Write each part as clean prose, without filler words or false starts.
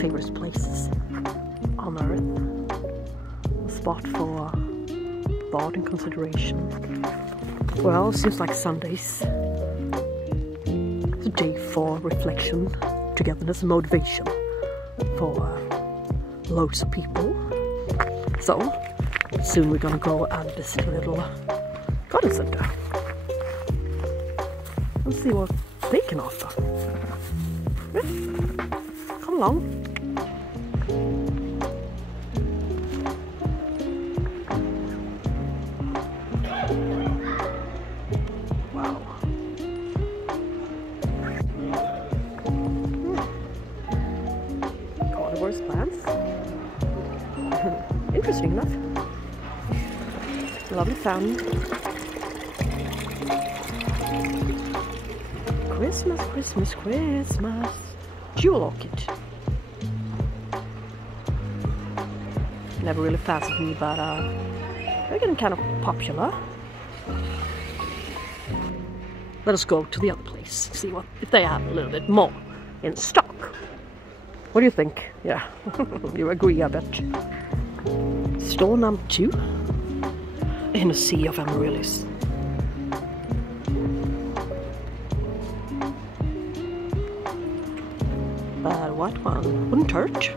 favorite places on earth. A spot for thought and consideration. Well, seems like Sundays. It's a day for reflection, togetherness and motivation for loads of people. So, soon we're gonna go and visit a little garden center and see what they can offer. Yeah. Come along. Wow. Carnivorous plants. Interesting enough. Lovely fountain. Christmas, Christmas, Christmas. Jewel orchid. Never really fascinated me, but they're getting kind of popular. Let us go to the other place, see what if they have a little bit more in stock. What do you think? Yeah, you agree, I bet. Store number 2 in a sea of Amaryllis. But what one? Wouldn't hurt.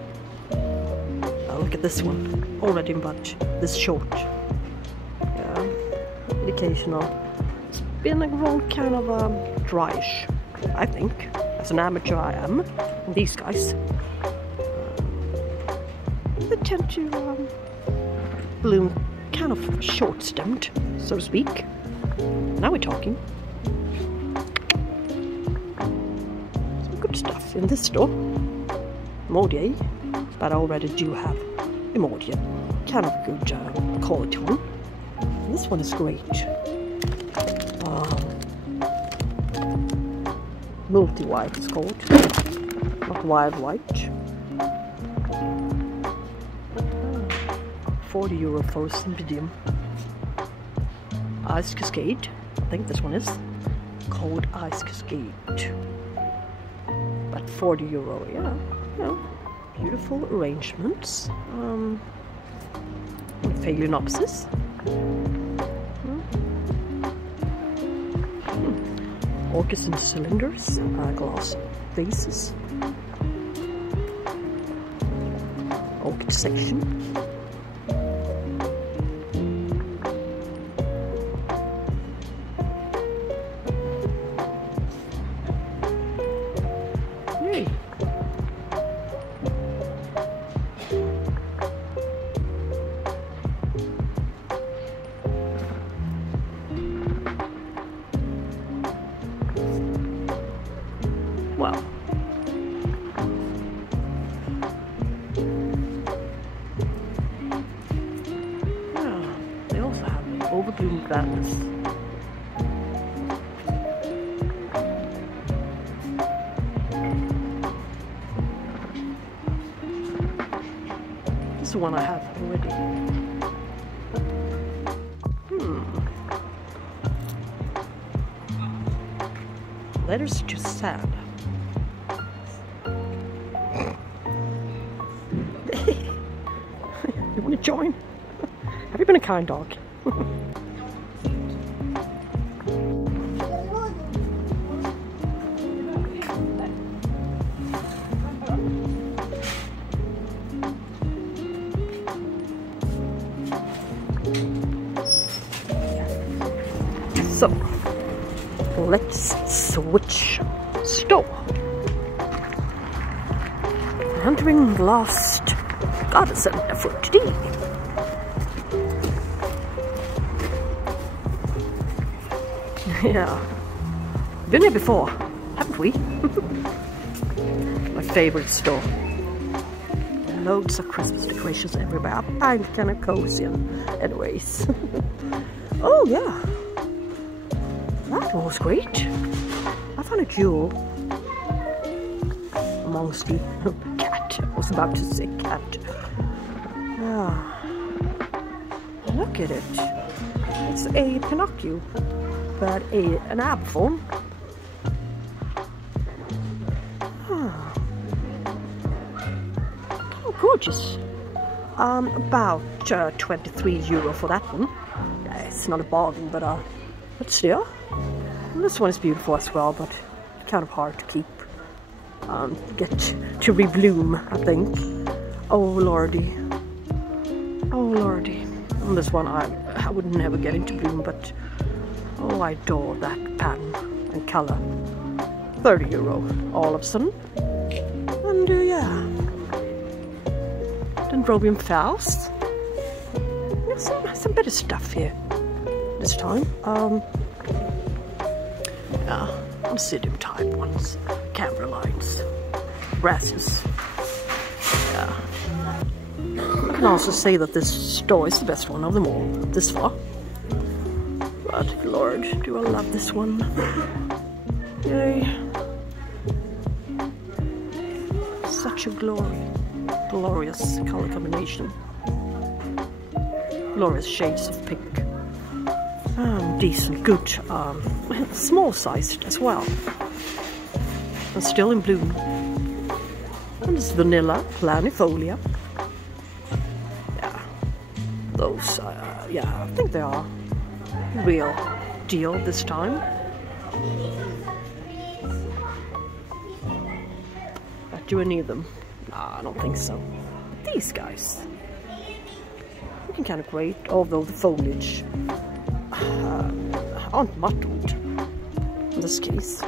Oh, look at this one. Already but this short. Yeah. Indication of it's been a grown kind of dryish, I think. As an amateur I am. And these guys. They tend to bloom kind of short-stemmed, so to speak. Now we're talking. Some good stuff in this store. Mordier, but I already do have a Mordier. Kind of good quality one. This one is great. Multi-white it's called. Not wild white. €40 for a Cymbidium. Ice Cascade, I think this one is called Ice Cascade. But €40, yeah, you know, beautiful arrangements. Phalaenopsis. Orchids in cylinders, glass vases. Orchid section. Well, yeah, they also have overbloomed Vandas. This is the one I have already. Letters to Sad. You want to join? Have you been a kind dog? So, let's switch store. Entering the last garden center for today. Yeah, been here before, haven't we? My favorite store. Loads of Christmas decorations everywhere. I find it kind of cozy anyways. Oh yeah, that was great. I found a jewel amongst the cat. I was about to say cat. Yeah. Look at it. It's a Pinocchio, but an abform. Oh, gorgeous. About €23 for that one. It's not a bargain, but still. This one is beautiful as well, but kind of hard to keep. Get to rebloom, I think. Oh lordy. Oh lordy. And this one I would never get into bloom, but oh, I adore that pattern and color. €30 all of a sudden. And yeah. Dendrobium false. There's some better stuff here this time. Yeah, Cymbidium type ones, camera lines, grasses. Yeah. I can also say that this store is the best one of them all, this far. But Lord, do I love this one. Yay. Such a glorious color combination. Glorious shades of pink. Decent, good, small sized as well. And still in bloom. And this vanilla planifolia. Yeah, those, yeah, I think they are real deal this time. But do I need them? Nah, I don't think so. But these guys, looking kind of great, although the foliage aren't mottled in this case.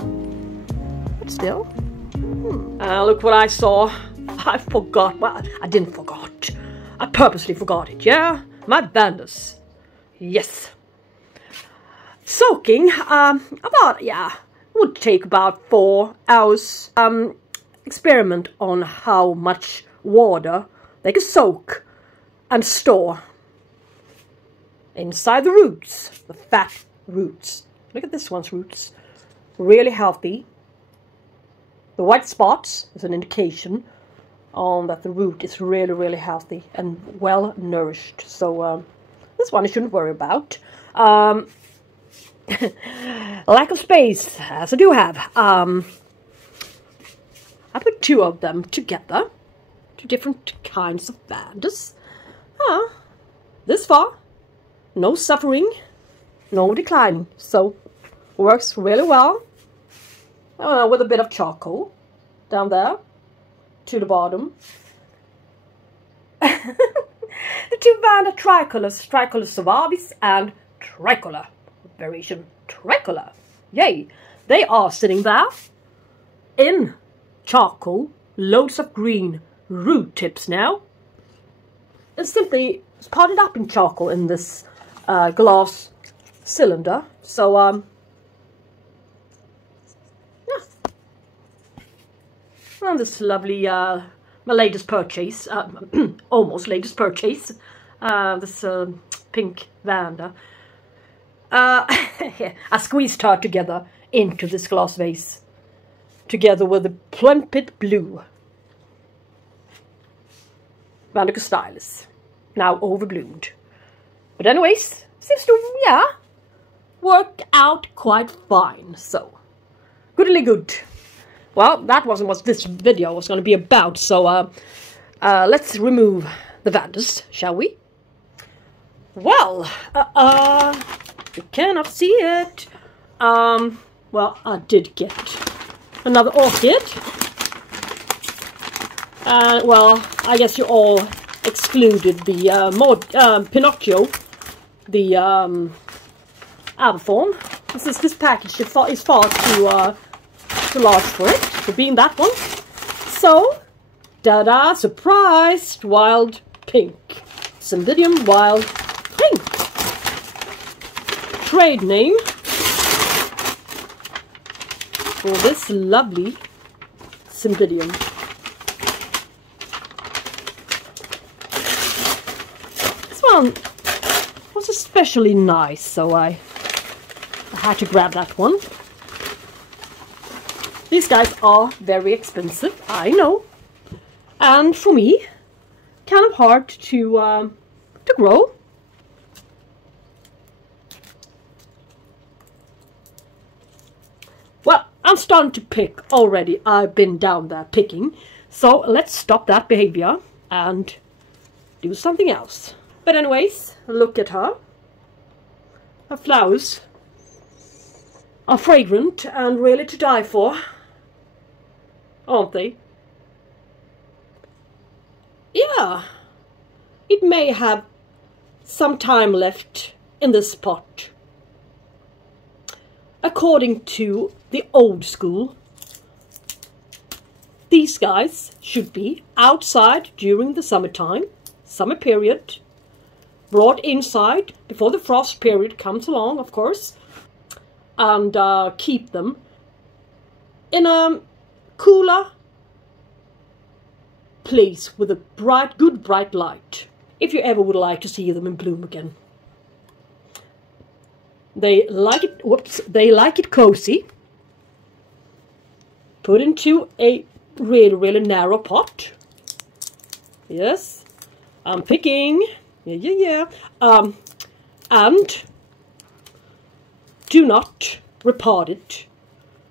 But still. Look what I saw. I forgot. Well, I didn't forgot. I purposely forgot it, yeah? My Vandas. Yes. Soaking, about, yeah, would take about 4 hours. Experiment on how much water they can soak and store inside the roots, the fat roots. Look at this one's roots. Really healthy. The white spots is an indication on that the root is really, really healthy and well nourished. So this one I shouldn't worry about. Lack of space, as I do have. I put 2 of them together. 2 different kinds of Vandas. This far, no suffering, no declining. So works really well. With a bit of charcoal down there to the bottom. The 2 Vanda tricolors, Tricolor suavis and Tricolor variation Tricolor. Yay! They are sitting there in charcoal, loads of green root tips now. It's simply potted up in charcoal in this glass cylinder. So and this lovely, my latest purchase, almost latest purchase, this pink Vanda. I squeezed her together into this glass vase, together with the plumpet blue Vanda Stylis, now overbloomed. But anyways, seems to, yeah, work out quite fine, so goodly good. Well, that wasn't what this video was going to be about, so let's remove the Vandas, shall we? Well, you cannot see it. Well, I did get another orchid. Well, I guess you all excluded the Pinocchio, the Aberthorn. This package is far too large for it, for being that one. So, da-da, surprised, wild pink. Cymbidium wild pink. Trade name for this lovely Cymbidium. This one was especially nice, so I had to grab that one. These guys are very expensive, I know, and for me, kind of hard to grow. Well, I'm starting to pick already. I've been down there picking, so let's stop that behavior and do something else. But anyways, look at her. Her flowers are fragrant and really to die for, aren't they? Yeah, it may have some time left in this pot. According to the old school, these guys should be outside during the summertime, summer period, brought inside before the frost period comes along, of course, and keep them in a cooler place with a good bright light, if you ever would like to see them in bloom again. They like it cozy, put into a really narrow pot. Yes, I'm picking. Yeah. And do not repot it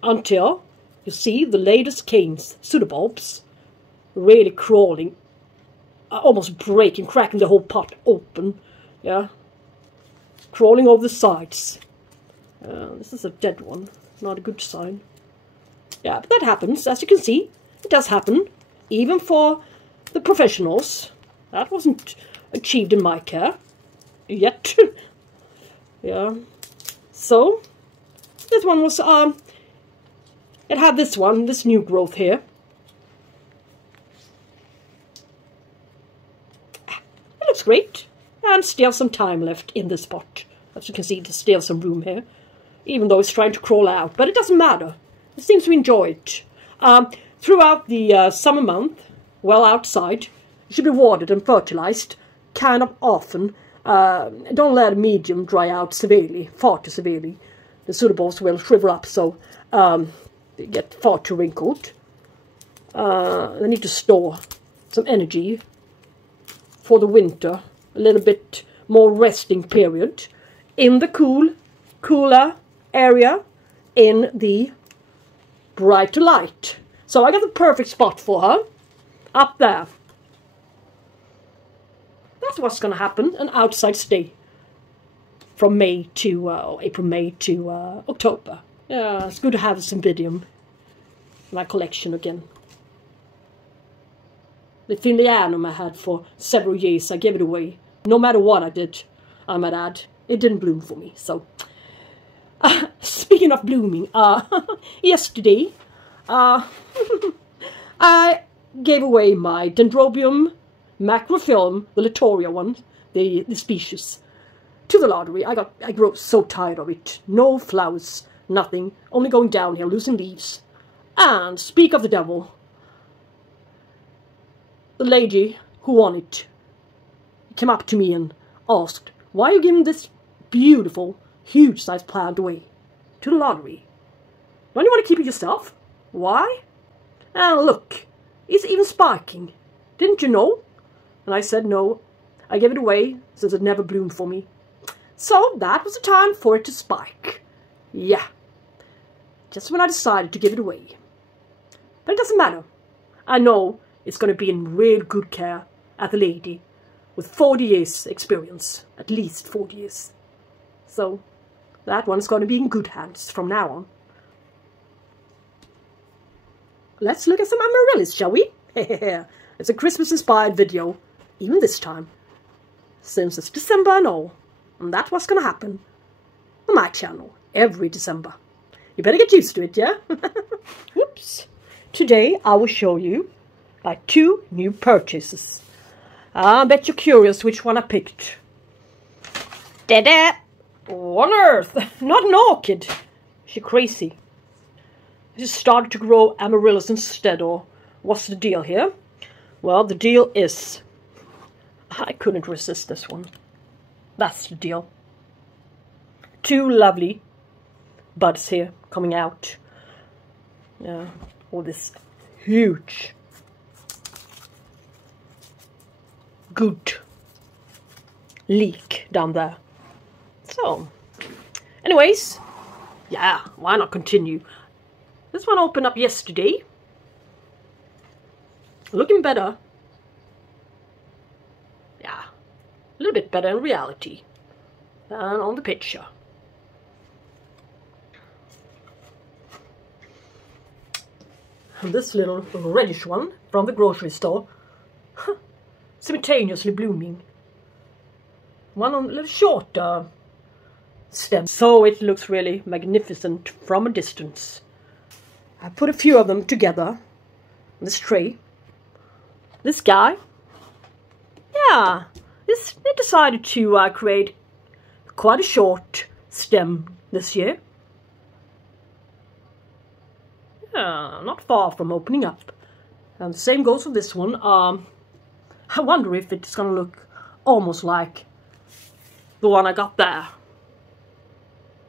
until you see the latest canes, pseudobulbs, really crawling, almost breaking, cracking the whole pot open. Yeah, crawling over the sides. This is a dead one, not a good sign. Yeah, but that happens, as you can see. It does happen, even for the professionals. That wasn't achieved in my care yet. Yeah, so this one was it had this new growth here. It looks great, and still some time left in this pot. As you can see, there's still some room here, even though it's trying to crawl out, but it doesn't matter. It seems to enjoy it. Throughout the summer month, well outside, it should be watered and fertilized kind of often. Don't let a medium dry out severely, far too severely. The pseudobulbs will shrivel up, so they get far too wrinkled. They need to store some energy for the winter, a little bit more resting period in the cooler area, in the brighter light. So I got the perfect spot for her, up there. That's what's going to happen, an outside stay from May to April, May to October. Yeah, it's good to have a Cymbidium in my collection again. The Phillianum I had for several years, I gave it away. No matter what I did, I might add, it didn't bloom for me. So, speaking of blooming, yesterday, I gave away my Dendrobium macrophyllum, the Latoria one, the species, to the lottery. I grew so tired of it. No flowers, nothing, only going downhill, losing leaves. And speak of the devil, the lady who won it came up to me and asked, why are you giving this beautiful, huge-sized plant away to the lottery? Don't you want to keep it yourself? Why? And look, it's even sparking. Didn't you know? And I said no. I gave it away since it never bloomed for me. So that was the time for it to spike. Yeah. Just when I decided to give it away. But it doesn't matter. I know it's going to be in real good care at the lady with 40 years experience. At least 40 years. So that one's going to be in good hands from now on. Let's look at some Amaryllis, shall we? It's a Christmas-inspired video, even this time, since it's December and all. And that's what's going to happen on my channel every December. You better get used to it, yeah? Whoops. Today I will show you my 2 new purchases. I bet you're curious which one I picked. Da-da! What on earth? Not an orchid. Is she crazy? I just started to grow Amaryllis instead, or what's the deal here? Well, the deal is I couldn't resist this one. That's the deal. 2 lovely buds here coming out. Yeah, all this huge, good leek down there. So, anyways, yeah, why not continue? This one opened up yesterday. Looking better little bit better in reality than on the picture. And this little reddish one from the grocery store, simultaneously blooming. One on a little shorter stem, so it looks really magnificent from a distance. I put a few of them together in this tray. This guy, yeah, they decided to create quite a short stem this year. Yeah, not far from opening up. And the same goes for this one. I wonder if it's gonna look almost like the one I got there.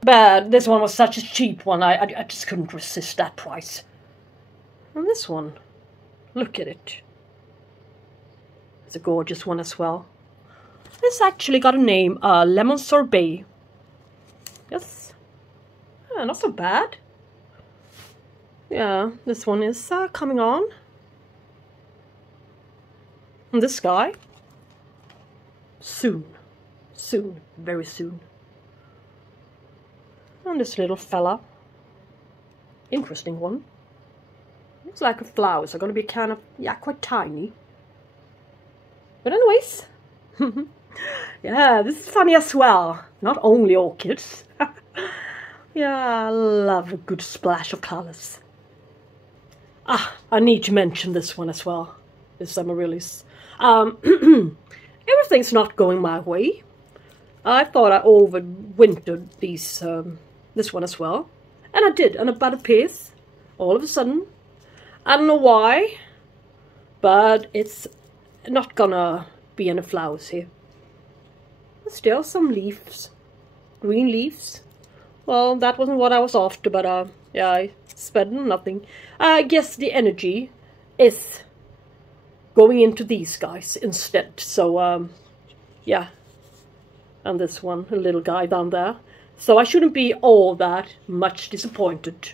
But this one was such a cheap one, I just couldn't resist that price. And this one, look at it. It's a gorgeous one as well. This actually got a name, Lemon Sorbet. Yes, yeah, not so bad. Yeah, this one is coming on. And this guy, soon, very soon. And this little fella, interesting one. Looks like the flowers are going to be kind of, yeah, quite tiny. But anyways, yeah, this is funny as well. Not only orchids. Yeah, I love a good splash of colors. Ah, I need to mention this one as well. This Amaryllis. Everything's not going my way. I thought I overwintered these, this one as well. And I did, and about a piece, all of a sudden. I don't know why, but it's not gonna be any flowers here. There's still some leaves, green leaves. Well, that wasn't what I was after, but yeah, I spent nothing. I guess the energy is going into these guys instead. So, yeah. And this one, a little guy down there. So I shouldn't be all that much disappointed.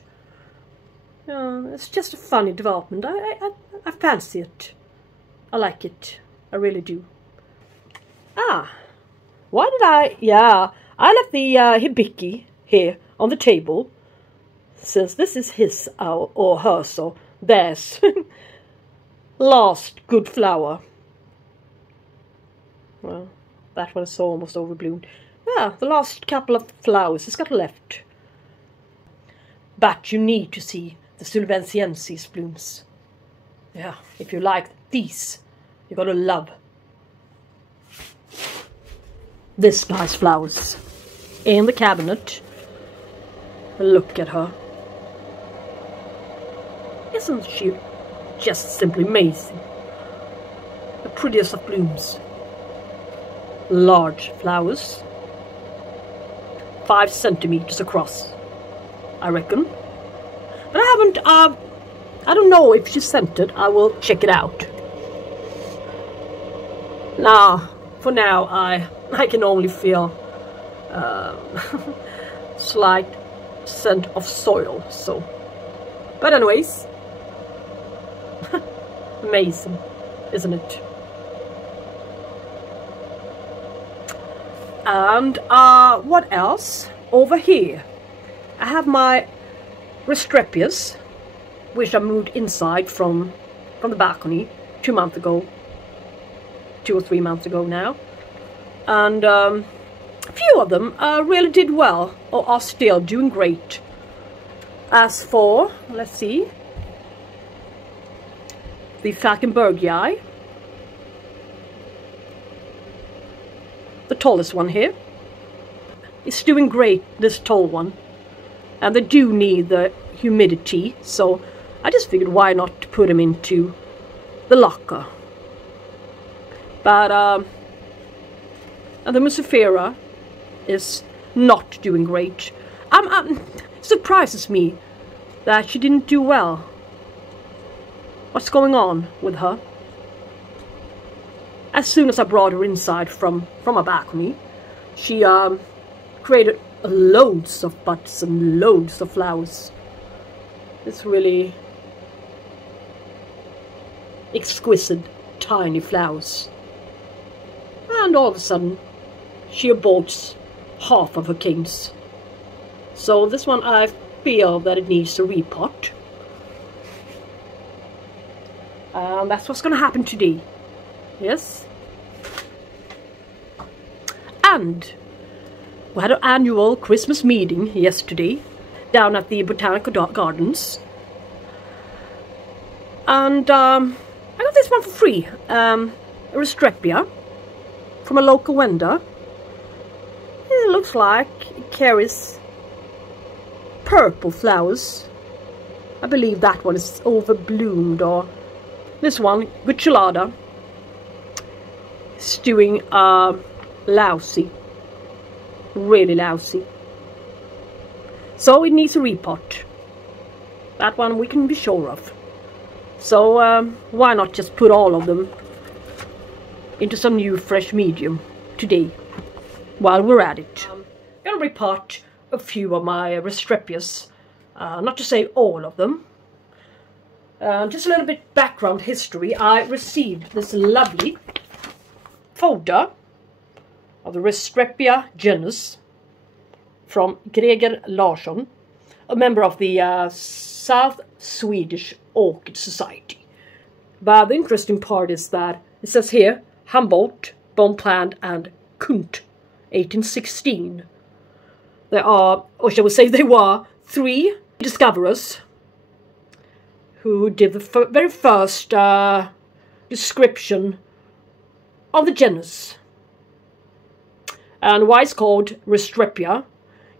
It's just a funny development. I fancy it. I like it. I really do. Ah, why did I... Yeah, I left the Hibiki here on the table, since this is his or hers or theirs last good flower. Well, that one is so almost overbloomed. Yeah, the last couple of flowers it's got left. But you need to see the Sulawensiense blooms. Yeah, if you like these, you're gonna love this guy's flowers. In the cabinet. Look at her. Isn't she just simply amazing? The prettiest of blooms. Large flowers. 5 centimeters across, I reckon. But I haven't, I don't know if she sent it. I will check it out. Now, for now, I can only feel slight scent of soil, so. But anyways, amazing, isn't it? And what else? Over here, I have my Restrepias, which I moved inside from the balcony 2 months ago, 2 or 3 months ago now, and a few of them really did well, or are still doing great. As for, let's see, the Falkenbergii, the tallest one here, is doing great, this tall one. And they do need the humidity, so I just figured why not put them into the locker. But and the Mucifera is not doing great. It surprises me that she didn't do well. What's going on with her? As soon as I brought her inside from a balcony, she created loads of buds and loads of flowers. It's really exquisite, tiny flowers. And all of a sudden, she aborts half of her canes. So this one, I feel that it needs a repot. And that's what's going to happen today. Yes. And we had an annual Christmas meeting yesterday down at the Botanical Gardens. And I got this one for free. A Restrepia from a local vendor. It looks like it carries purple flowers. I believe that one is overbloomed, or this one, Guttulata, is doing lousy. Really lousy. So it needs a repot. That one we can be sure of. So why not just put all of them into some new fresh medium today while we're at it. I'm going to repot a few of my Restrepias, not to say all of them. Just a little bit background history. I received this lovely folder of the Restrepia genus from Greger Larsson, a member of the South Swedish Orchid Society. But the interesting part is that it says here, Humboldt, Bonpland and Kunt, 1816. There are, or shall we say they were, 3 discoverers who did the very first description of the genus. And why it's called Restrepia,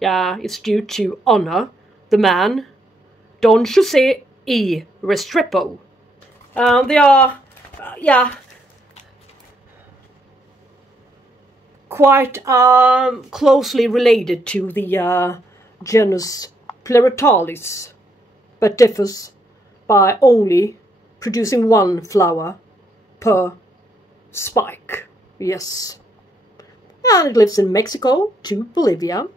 yeah, it's due to honor the man Don José E. Restrepo. They are, yeah, quite closely related to the genus Pleuritalis, but differs by only producing 1 flower per spike. Yes. And it lives in Mexico to Bolivia.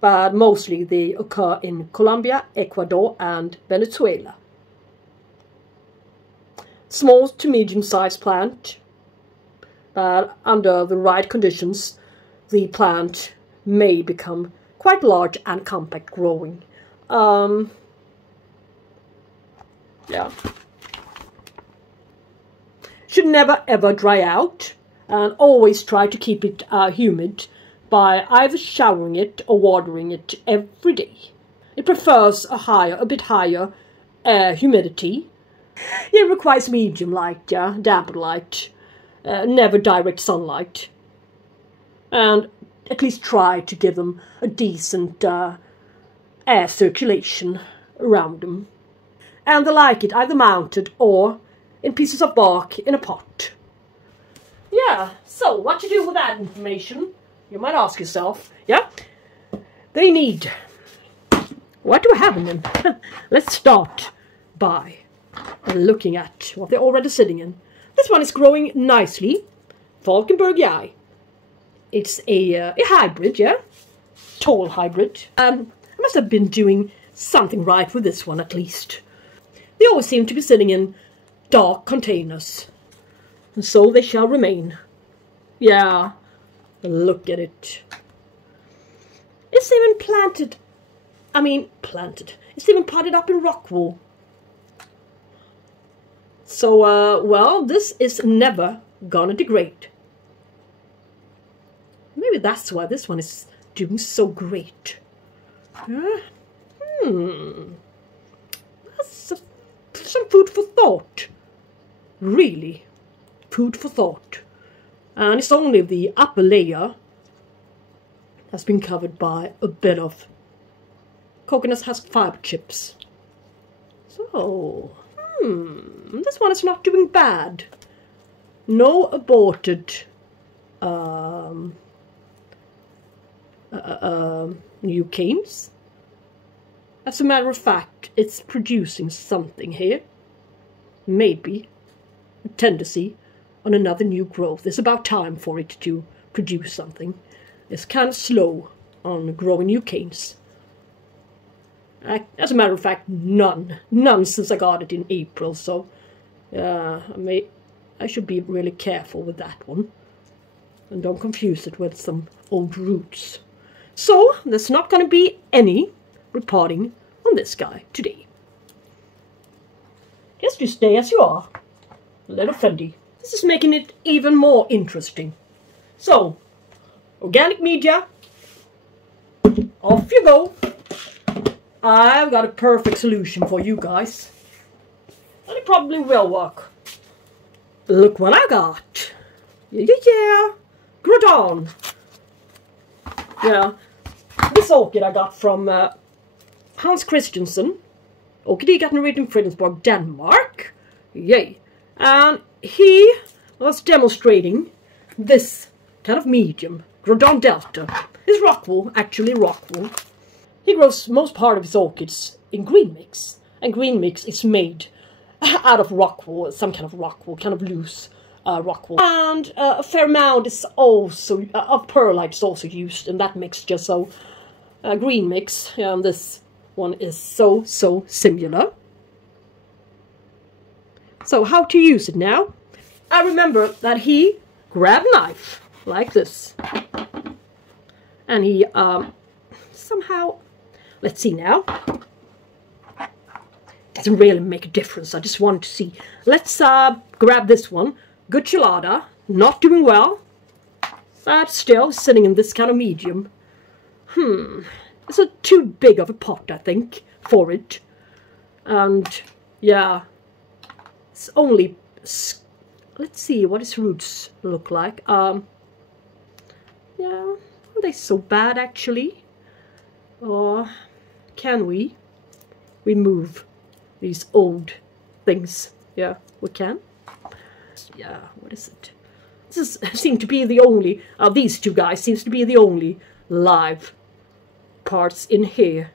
But mostly they occur in Colombia, Ecuador and Venezuela. Small to medium-sized plant. But under the right conditions, the plant may become quite large and compact growing. Yeah. Should never ever dry out, and always try to keep it humid by either showering it or watering it every day. It prefers a bit higher humidity. It requires medium light, dampened light, never direct sunlight, and at least try to give them a decent air circulation around them. And they like it either mounted or in pieces of bark in a pot. Yeah, so what to do with that information? You might ask yourself. Yeah, they need. What do I have in them? Let's start by looking at what they're already sitting in. This one is growing nicely. Falkenbergii. It's a hybrid, yeah? Tall hybrid. I must have been doing something right with this one at least. They always seem to be sitting in dark containers. And so they shall remain. Yeah, look at it. It's even planted. It's even potted up in rock wool. So, well, this is never gonna degrade. Maybe that's why this one is doing so great. That's some food for thought. Really, food for thought. And it's only the upper layer has been covered by a bit of coconut husk fiber chips. So, this one is not doing bad. No aborted new canes. As a matter of fact, it's producing something here. Maybe a tendency on another new growth. It's about time for it to produce something. It's kind of slow on growing new canes. As a matter of fact, none since I got it in April. So I I should be really careful with that one. And don't confuse it with some old roots. So, there's not going to be any repotting on this guy today. Just you stay as you are. A little friendly. This is making it even more interesting. So, organic media. Off you go. I've got a perfect solution for you guys. And it probably will work. Look what I got. Yeah. Grodan. Yeah. This orchid I got from Hans Christiansen. Orchidegartneriet in Fredensborg, Denmark. Yay. And he was demonstrating this kind of medium. Grodan Delta. It's rockwool, actually rockwool. He grows most part of his orchids in green mix. And green mix is made out of rockwool, some kind of rockwool, kind of loose rockwool. And a fair amount is also, of perlite is also used in that mixture. So green mix, and this one is so similar. So how to use it now? I remember that he grabbed a knife like this. And he somehow, let's see now. Doesn't really make a difference. I just want to see. Let's grab this one. Guttulata, not doing well, but still sitting in this kind of medium. It's too big of a pot, I think, for it. And yeah, it's only. Let's see what his roots look like. Yeah, are they so bad actually? Or can we remove these old things? Yeah, we can. Yeah, what is it? This seems to be the only, these two guys seems to be the only live parts in here.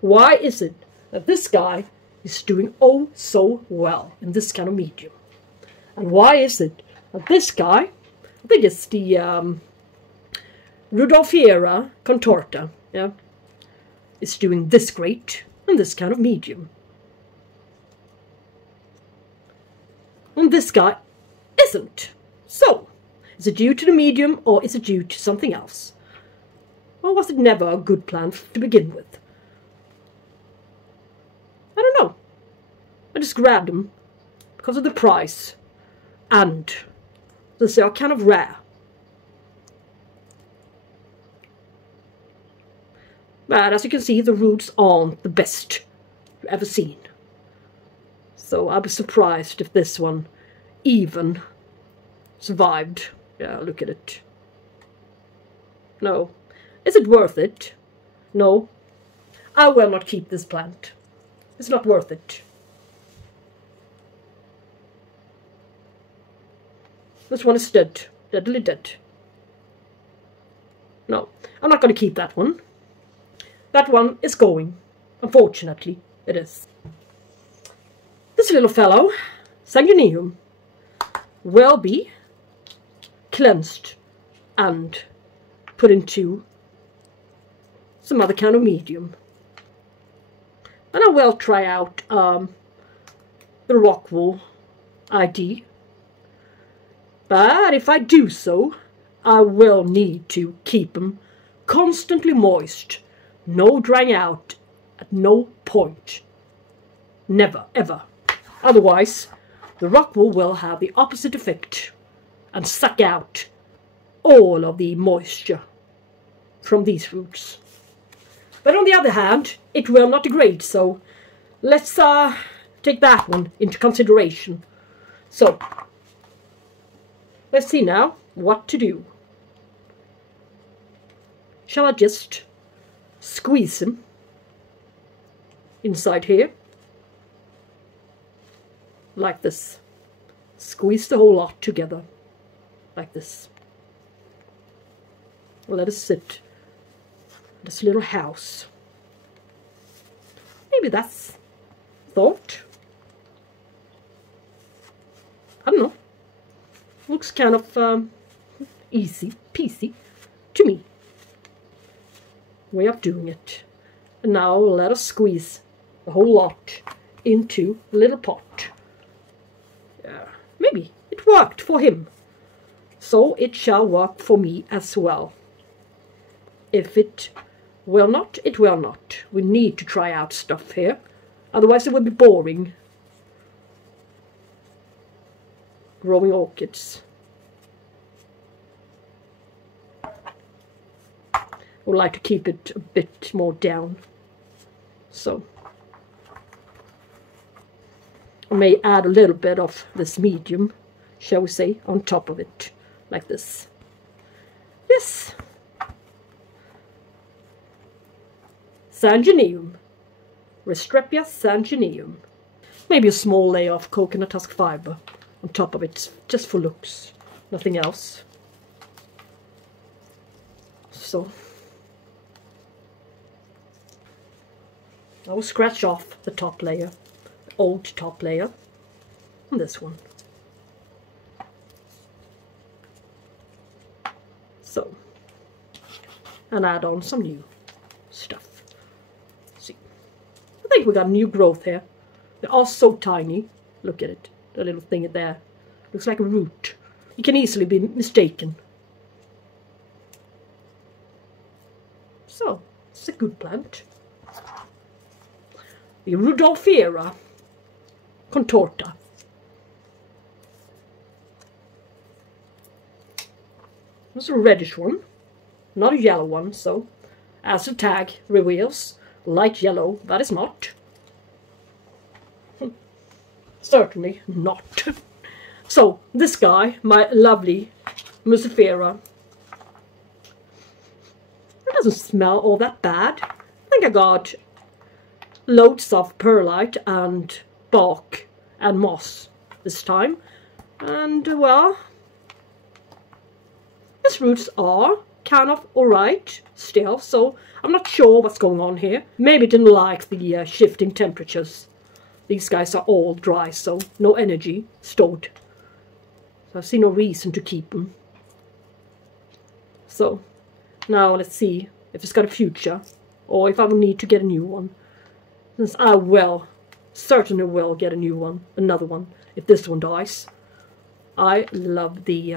Why is it that this guy is doing oh so well in this kind of medium? And why is it that this guy, I think it's the Rudolfiera Contorta, yeah, is doing this great in this kind of medium? And this guy isn't. So, is it due to the medium or is it due to something else? Or was it never a good plant to begin with? I don't know. I just grabbed them because of the price and they are kind of rare. But as you can see, the roots aren't the best you've ever seen. So I'll be surprised if this one even survived. Yeah, look at it. No. Is it worth it? No. I will not keep this plant. It's not worth it. This one is dead. Deadly dead. No, I'm not going to keep that one. That one is going. Unfortunately, it is. This little fellow, Cymbidium, will be cleansed and put into some other kind of medium. And I will try out the rockwool ID. But if I do so, I will need to keep them constantly moist. No drying out at no point. Never, ever. Otherwise, the rockwool will have the opposite effect and suck out all of the moisture from these roots. But on the other hand, it will not degrade, so let's take that one into consideration. So, let's see now what to do. Shall I just squeeze him inside here? Like this. Squeeze the whole lot together. Like this. Let us sit in this little house. Maybe that's thought. I don't know. Looks kind of easy peasy to me. Way of doing it. And now let us squeeze the whole lot into a little pot. maybe it worked for him. So it shall work for me as well. If it will not, it will not. We need to try out stuff here. Otherwise it would be boring. Growing orchids. I would like to keep it a bit more down. So I may add a little bit of this medium, shall we say, on top of it. Like this. Yes. Sangenium. Restrepias Sangenium. Maybe a small layer of coconut husk fiber on top of it, just for looks. Nothing else. So I will scratch off the top layer, the old top layer, and this one. So, and add on some new stuff. See, I think we got new growth here. They are so tiny. Look at it, the little thing there. Looks like a root. It can easily be mistaken. So, it's a good plant. The Rudolfiera Contorta. It's a reddish one, not a yellow one, so as the tag reveals, light yellow, that is not. Certainly not. So, this guy, my lovely Mucifera, it doesn't smell all that bad. I think I got loads of perlite and bark and moss this time. And, well, his roots are kind of alright still, so I'm not sure what's going on here. Maybe didn't like the shifting temperatures. These guys are all dry, so no energy stored. So I see no reason to keep them. So now let's see if it's got a future, or if I will need to get a new one. Since I will, certainly will get a new one, another one, if this one dies. I love the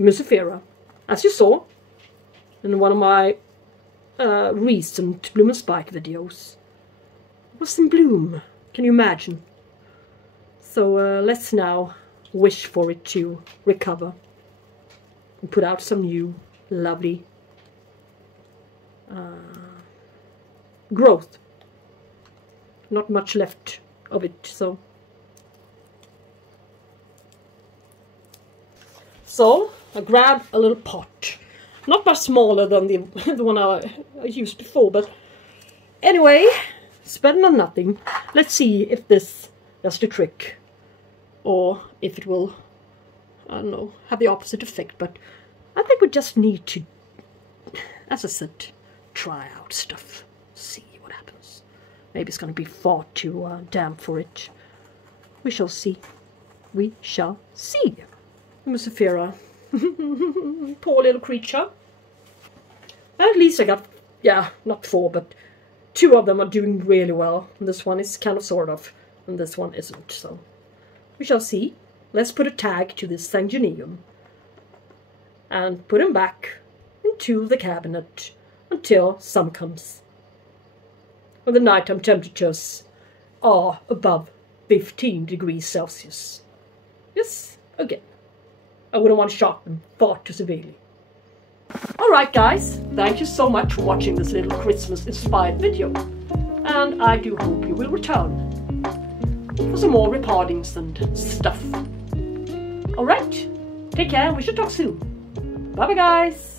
Mucifera. As you saw in one of my recent Bloom and Spike videos. It was in bloom, can you imagine? So let's now wish for it to recover and put out some new lovely growth. Not much left of it, so I grabbed a little pot, not much smaller than the one I used before, but anyway, it's better than nothing. Let's see if this does the trick, or if it will, I don't know, have the opposite effect. But I think we just need to, as I said, try out stuff, see what happens. Maybe it's going to be far too damp for it. We shall see. We shall see. Mucifera. Poor little creature. At least I got, yeah, not 4, but 2 of them are doing really well. And this one is kind of sort of, and this one isn't. So we shall see. Let's put a tag to this Sangenium and put him back into the cabinet until sun comes, when the nighttime temperatures are above 15 degrees Celsius. Yes, again. I wouldn't want to shock them far too severely. Alright guys, thank you so much for watching this little Christmas inspired video. And I do hope you will return for some more recordings and stuff. Alright, take care, we shall talk soon. Bye bye guys.